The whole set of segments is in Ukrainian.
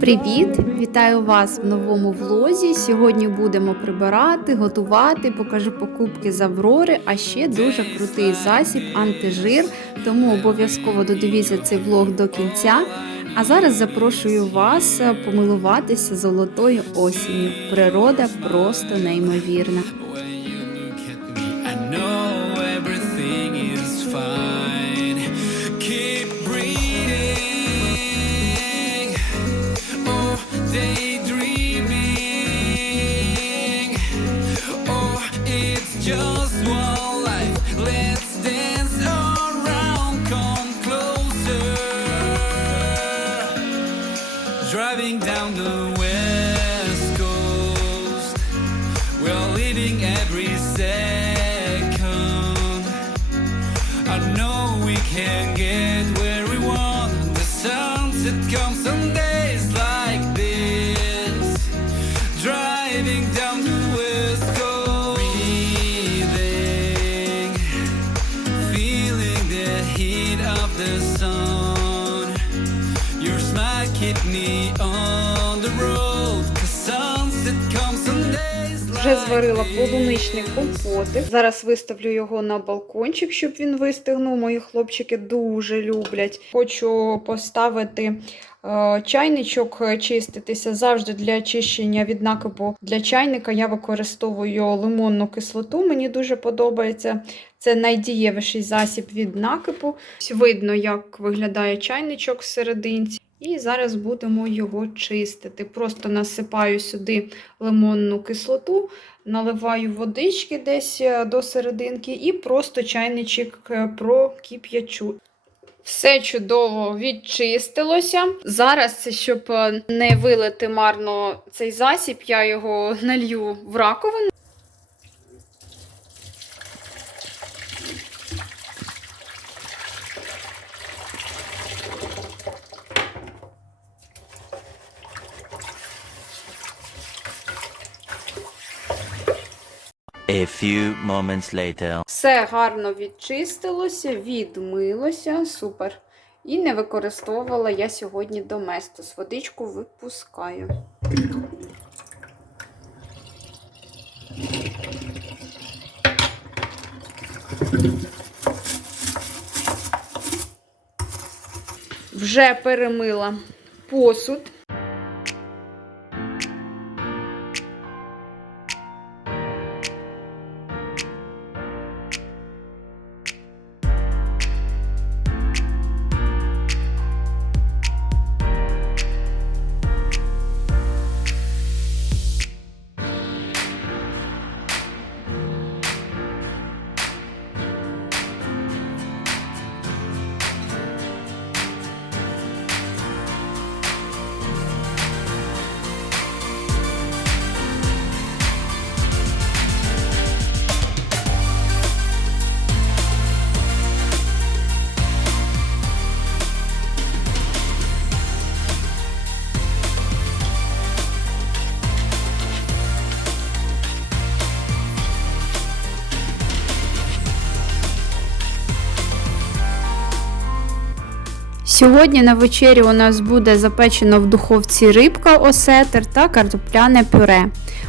Привіт! Вітаю вас в новому влозі. Сьогодні будемо прибирати, готувати, покажу покупки з Аврори, а ще дуже крутий засіб антижир, тому обов'язково додивіться цей влог до кінця. А зараз запрошую вас помилуватися золотою осінню. Природа просто неймовірна. Driving down the west Вже зварила полуничний компотик. Зараз виставлю його на балкончик, щоб він вистигнув. Мої хлопчики дуже люблять. Хочу поставити е, чайничок е, чиститися. Завжди для очищення від накипу для чайника я використовую лимонну кислоту. Мені дуже подобається. Це найдієвіший засіб від накипу. Видно, як виглядає чайничок всерединці. І зараз будемо його чистити. Просто насипаю сюди лимонну кислоту, наливаю водички десь е, до серединки і просто чайничок е, прокип'ячу. Все чудово відчистилося. Зараз, щоб е, не вилити марно цей засіб, я його налью в раковину. A few moments later. Все гарно відчистилося, відмилося, супер. І не використовувала я сьогодні доместос. Водичку випускаю. Вже перемила посуд. Сьогодні на вечері у нас буде запечено в духовці рибка осетер та картопляне пюре.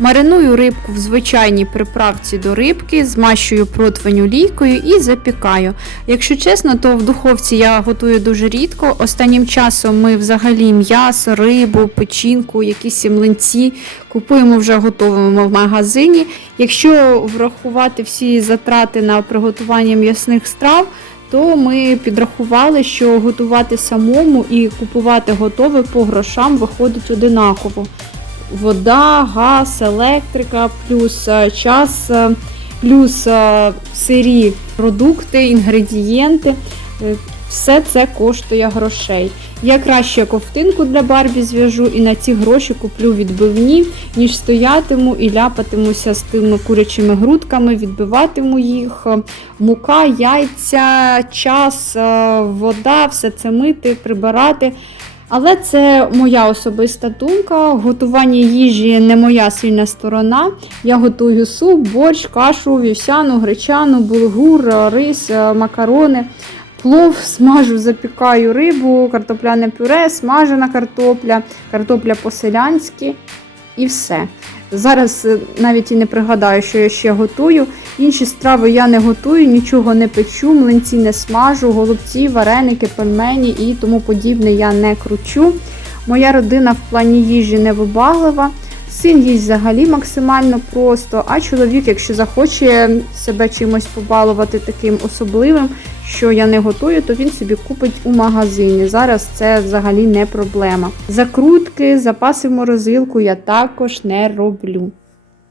Мариную рибку в звичайній приправці до рибки, змащую противень олійкою і запікаю. Якщо чесно, то в духовці я готую дуже рідко. Останнім часом ми взагалі м'ясо, рибу, печінку, якісь млинці купуємо вже готовими в магазині. Якщо врахувати всі затрати на приготування м'ясних страв, то ми підрахували, що готувати самому і купувати готове по грошам виходить одинаково. Вода, газ, електрика, плюс е, час, е, плюс е, сирі продукти, інгредієнти. Все це коштує грошей. Я краще ковтинку для Барбі зв'яжу і на ці гроші куплю відбивні, ніж стоятиму і ляпатимуся з тими курячими грудками, відбиватиму їх. Мука, яйця, час, е, вода, все це мити, прибирати. Але це моя особиста думка. Готування їжі не моя сильна сторона. Я готую суп, борщ, кашу, вівсяну, гречану, булгур, рис, е, макарони. Плов смажу, запікаю рибу, картопляне пюре, смажена картопля, картопля по-селянськи і все. Зараз е, навіть і не пригадаю, що я ще готую. Інші страви я не готую, нічого не печу, млинці не смажу, голубці, вареники, пельмені і тому подібне я не кручу. Моя родина в плані їжі не вибаглива. Син їсть взагалі максимально просто, а чоловік, якщо захоче себе чимось побалувати таким особливим, що я не готую, то він собі купить у магазині. Зараз це взагалі не проблема. Закрутки, запаси в морозилку я також не роблю.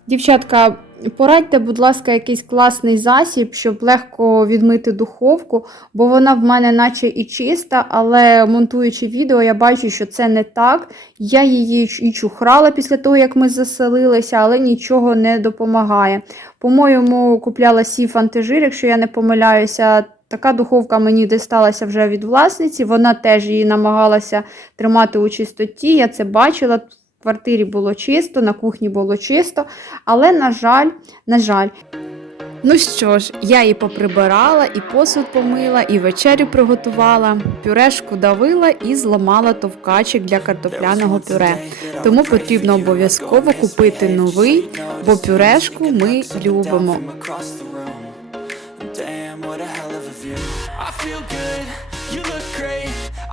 Дівчатка, порадьте, будь ласка, якийсь класний засіб, щоб легко відмити духовку, бо вона в мене наче і чиста, але монтуючи відео, я бачу, що це не так. Я її і чухрала після того, як ми заселилися, але нічого не допомагає. По-моєму, купляла сів антижир, якщо я не помиляюся. Така духовка мені дісталася вже від власниці. Вона теж її намагалася тримати у чистоті. Я це бачила. В квартирі було чисто, на кухні було чисто, але, на жаль, на жаль. Ну що ж, я її поприбирала, і посуд помила, і вечерю приготувала, пюрешку давила і зламала товкачик для картопляного пюре. Тому потрібно обов'язково купити новий, бо пюрешку ми любимо. Damn, what a hell of a view. I feel good, you look great.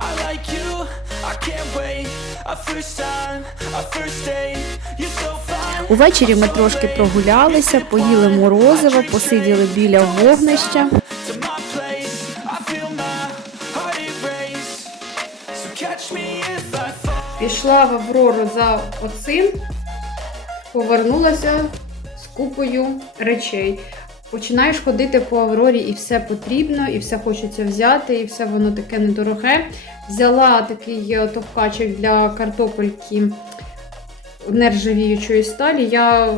I like you, I can't wait. A first time, a first date. You're so fine. Увечері ми трошки прогулялися, поїли морозиво, посиділи біля вогнища. Пішла в Аврору за оцим, повернулася з купою речей. Починаєш ходити по Аврорі і все потрібно, і все хочеться взяти, і все воно таке недороге. Взяла такий е, товкачик для картопельки нержавіючої сталі. Я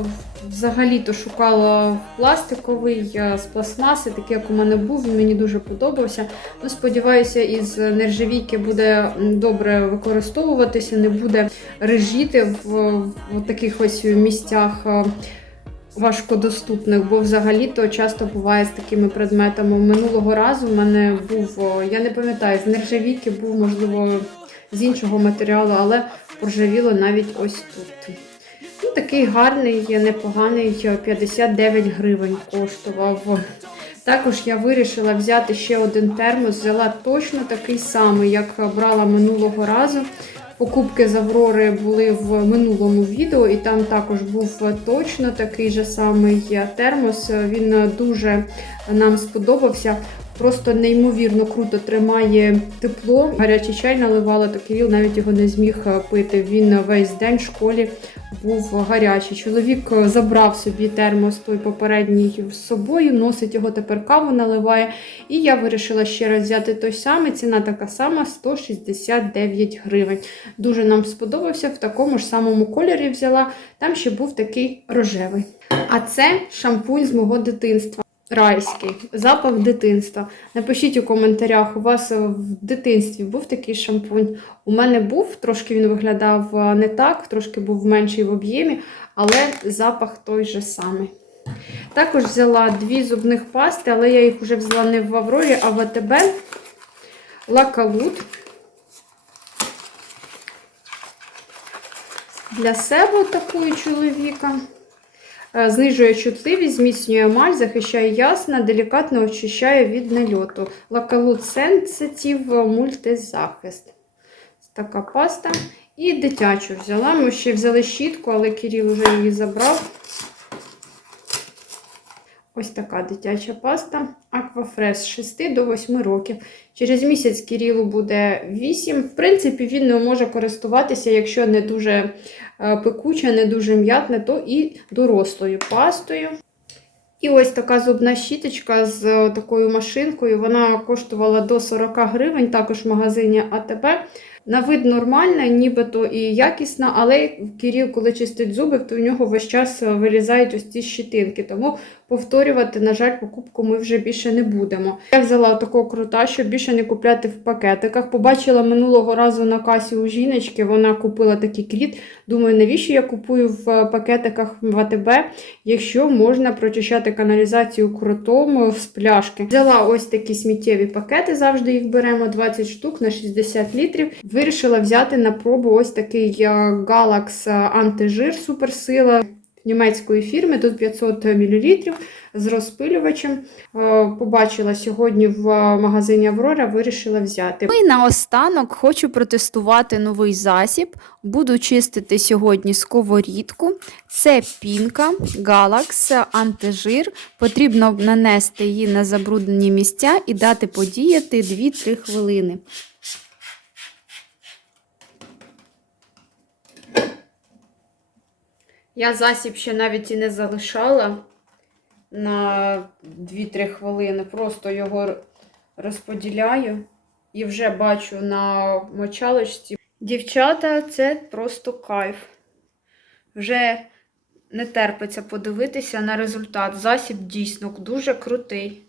взагалі-то шукала пластиковий е, з пластмаси, такий, як у мене був, він мені дуже подобався. Ну, сподіваюся, із нержавійки буде добре використовуватися, не буде режіти в, в таких ось місцях. Е, Важкодоступних, бо взагалі-то часто буває з такими предметами. Минулого разу в мене був, я не пам'ятаю, з нержавійки був, можливо, з іншого матеріалу, але поржавіло навіть ось тут. Ну, такий гарний, непоганий, 59 гривень коштував. Також я вирішила взяти ще один термос, взяла точно такий самий, як брала минулого разу. Покупки з Аврори були в минулому відео, і там також був точно такий же самий термос. Він дуже нам сподобався. Просто неймовірно круто тримає тепло. Гарячий чай наливала, то Кирил навіть його не зміг пити. Він весь день в школі був гарячий. Чоловік забрав собі термос той попередній з собою, носить його тепер каву наливає. І я вирішила ще раз взяти той самий. Ціна така сама 169 гривень. Дуже нам сподобався. В такому ж самому кольорі взяла. Там ще був такий рожевий. А це шампунь з мого дитинства. Райський запах дитинства. Напишіть у коментарях, у вас е, в дитинстві був такий шампунь. У мене був, трошки він виглядав е, не так, трошки був менший в об'ємі, але запах той же самий. Також взяла дві зубних пасти, але я їх вже взяла не в Аврорі, а в АТБ. Лакалут. Для себе такої чоловіка. Е, Знижує чутливість, зміцнює емаль, захищає ясна, делікатно очищає від нальоту. Лакалут сенситів мультизахист. Така паста. І дитячу взяла. Ми ще взяли щітку, але Кирил вже її забрав. Ось така дитяча паста Аквафрес з 6 до 8 років. Через місяць Кирилу буде 8. В принципі, він не може користуватися, якщо не дуже е, пекуче, не дуже м'ятне, то і дорослою пастою. І ось така зубна щіточка з е, такою машинкою. Вона коштувала до 40 гривень, також в магазині АТБ. На вид нормальна, нібито і якісна, але Кирил, коли чистить зуби, то в нього весь час е, вилізають ось ці щітинки. Тому повторювати, на жаль, покупку ми вже більше не будемо. Я взяла такого крута, щоб більше не купляти в пакетиках. Побачила минулого разу на касі у жіночки, вона купила такий кріт. Думаю, навіщо я купую в пакетиках в АТБ, якщо можна прочищати каналізацію крутом з пляшки. Взяла ось такі сміттєві пакети, завжди їх беремо 20 штук на 60 літрів. Вирішила взяти на пробу ось такий е, Galax антижир суперсила німецької фірми, тут 500 мл з розпилювачем. Е, Побачила сьогодні в магазині Аврора, вирішила взяти. Ну і наостанок хочу протестувати новий засіб. Буду чистити сьогодні сковорідку. Це пінка Galax антижир. Потрібно нанести її на забруднені місця і дати подіяти 2-3 хвилини. Я засіб ще навіть і не залишала на 2-3 хвилини. Просто його розподіляю і вже бачу на мочалочці. Дівчата, це просто кайф. Вже не терпиться подивитися на результат. Засіб дійсно дуже крутий.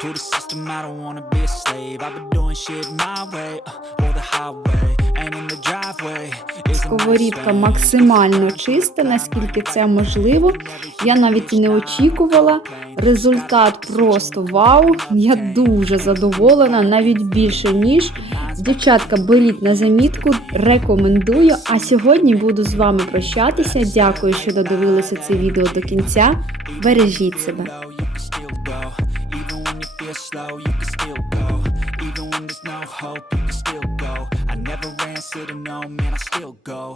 To the system, I don't wanna be a slave. I've been doing shit my way, uh, or the highway. And in the driveway Сковорідка максимально чиста, наскільки це можливо. Я навіть і не очікувала. Результат просто вау. Я дуже задоволена, навіть більше ніж. Дівчатка, беріть на замітку, рекомендую. А сьогодні буду з вами прощатися. Дякую, що додивилися це відео до кінця. Бережіть себе. You you can still go. Even when there's no hope, you can still go. I never answer to no, man, I still go.